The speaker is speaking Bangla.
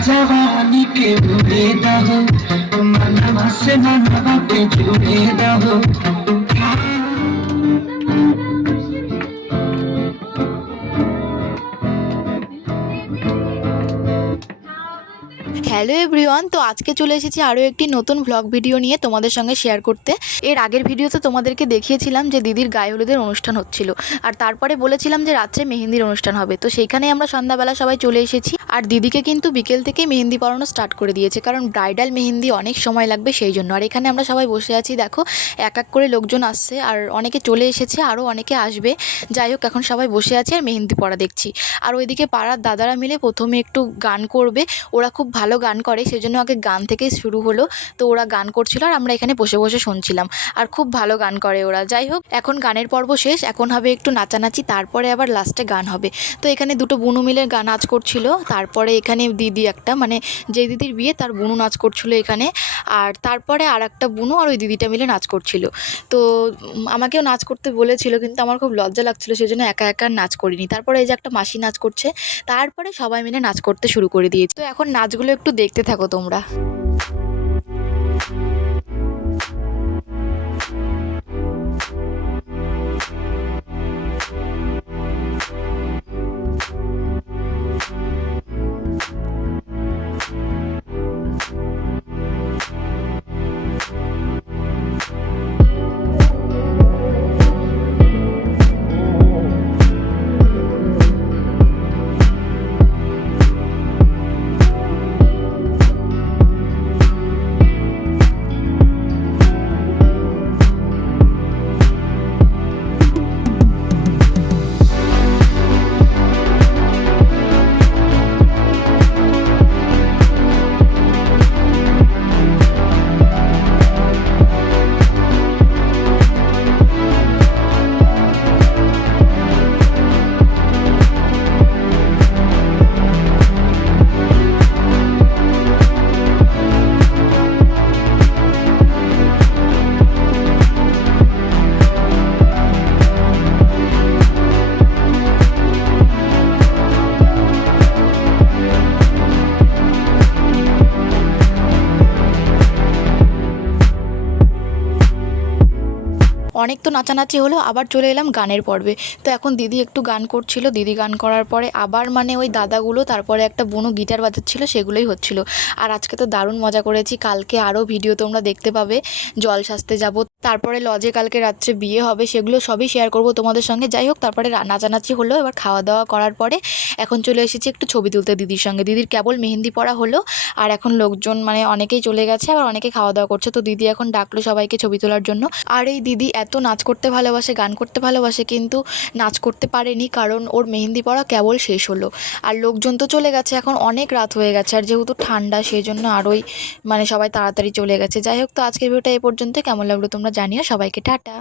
जवानी के उड़े दहो मनवा से मनवा के जुड़े दहो। হ্যালো এভরিওয়ান, তো আজকে চলে এসেছি আরও একটি নতুন ভ্লগ ভিডিও নিয়ে তোমাদের সঙ্গে শেয়ার করতে। এর আগের ভিডিওতে তোমাদেরকে দেখিয়েছিলাম যে দিদির গায়ে হলুদের অনুষ্ঠান হচ্ছিল, আর তারপরে বলেছিলাম যে রাত্রে মেহেন্দির অনুষ্ঠান হবে। তো সেইখানে আমরা সন্ধ্যাবেলা সবাই চলে এসেছি, আর দিদিকে কিন্তু বিকেল থেকেই মেহেন্দি পরানো স্টার্ট করে দিয়েছে, কারণ ব্রাইডাল মেহেন্দি অনেক সময় লাগবে সেই জন্য। আর এখানে আমরা সবাই বসে আছি, দেখো এক এক করে লোকজন আসছে, আর অনেকে চলে এসেছে, আরও অনেকে আসবে। যাই হোক, এখন সবাই বসে আছে আর মেহেন্দি পরা দেখছি। আর ওইদিকে পাড়ার দাদারা মিলে প্রথমে একটু গান করবে, ওরা খুব ভালো গান করে, সেজন্য আগে গান থেকেই শুরু হলো। তো ওরা গান করছিল আর আমরা এখানে বসে বসে শুনছিলাম, আর খুব ভালো গান করে ওরা। যাই হোক, এখন গানের পর্ব শেষ, এখন হবে একটু নাচানাচি, তারপরে আবার লাস্টে গান হবে। তো এখানে দুটো বুনু মিলে গান নাচ করছিল, তারপরে এখানে দিদি একটা, মানে যে দিদির বিয়ে তার বুনু নাচ করছিল এখানে, আর তারপরে আর একটা বুনু আর ওই দিদিটা মিলে নাচ করছিল। তো আমাকেও নাচ করতে বলেছিল, কিন্তু আমার খুব লজ্জা লাগছিল, সেজন্য একা একা নাচ করিনি। তারপরে এই যে একটা মাসি নাচ করছে, তারপরে সবাই মিলে নাচ করতে শুরু করে দিয়েছে। তো এখন নাচগুলো একটু দেখতে থাকো তোমরা। অনেক তো নাচানাচি হলো, আবার চলে এলাম গানের পর্বে। তো এখন দিদি একটু গান করছিল, দিদি গান করার পরে আবার মানে ওই দাদাগুলো, তারপরে একটা বুনু গিটার বাজাচ্ছিল, সেগুলোই হচ্ছিল। আর আজকে তো দারুণ মজা করেছি, কালকে আরও ভিডিও তোমরা দেখতে পাবে। জল সাজতে যাব, তারপরে লজে কালকে রাত্রে বিয়ে হবে, সেগুলো সবই শেয়ার করব তোমাদের সঙ্গে। যাই হোক, তারপরে নাচানাচি হলো, এবার খাওয়া দাওয়া করার পরে এখন চলে এসেছি একটু ছবি তুলতে দিদির সঙ্গে। দিদির কেবল মেহেন্দি পরা হলো, আর এখন লোকজন মানে অনেকেই চলে গেছে, আবার অনেকে খাওয়া দাওয়া করছে। তো দিদি এখন ডাকলো সবাইকে ছবি তোলার জন্য। আর এই দিদি এত নাচ করতে ভালোবাসে, গান করতে ভালোবাসে, কিন্তু নাচ করতে পারেনি, কারণ ওর মেহেন্দি পরা কেবল শেষ হলো, আর লোকজন তো চলে গেছে, এখন অনেক রাত হয়ে গেছে, আর যেহেতু ঠান্ডা সেই জন্য আরোই মানে সবাই তাড়াতাড়ি চলে গেছে। যাই হোক, তো আজকের ভিডিওটা এই পর্যন্ত। কেমন লাগলো তোমরা জানিও। সবাইকে টাটা।